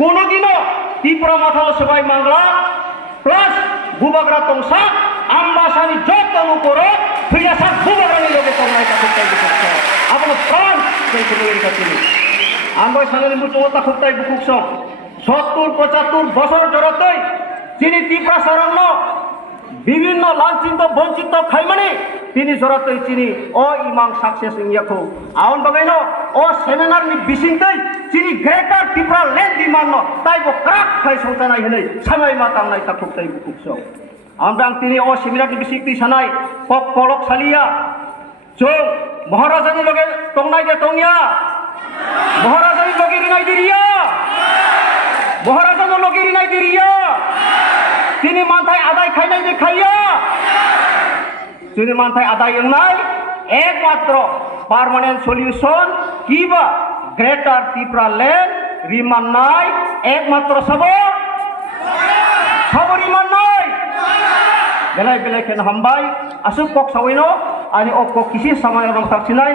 কোনোদিনও ত্রিপুরা মাথা সবাই বাংলা প্লাস বুবাগ্রা তংসা আমবাসানি যত্ন করে ফিরাসা বুবাগ্রানি লোকে তংনাই কাছে করছে আপনার প্রাণ সেই কাছে আমরা সাধারণ বুঝতে খুবটাই বুকুক 70-75 বছর জড়াতেই তিনি ত্রিপুরা সারণ্য বিভিন্ন লাঞ্ছিত বঞ্চিত খাইমানি তিনি জড়াতেই তিনি ও ইমাং সাকসেস ইংয়াখো আউন বাগাইন ও সেমিনার নি বিসিংতেই তিনি গ্রেটার ত্রিপুরা ল্যান্ড ডিমান্ড তাইবো ক্রাক খাই সংসানাই হলে সামাই মা তাंनाय তা খুবটাই বুকুক আমরা তিনি ও সেমিনার নি বিসিংতি সানাই পক পলক সালিয়া जों महाराजानि लगे तंनाय दे तंगिया महाराजानि लगे रिनाय दिरिया महाराजानि लगे रिनाय दिरिया तिनि मानथाय आदाय खायनाय देखाया तिनि मानथाय आदाय एंनाय एकमात्र पार्मानेंट सल्यूशन किबा ग्रेटर त्रिपुरा लैंड रिमाननाय एकमात्र सबरिमाननाय बेलाय बेलाय खेन हामबाय आसु पक सावैनो आणि ओ किसी समय रंग थाक्सिनाय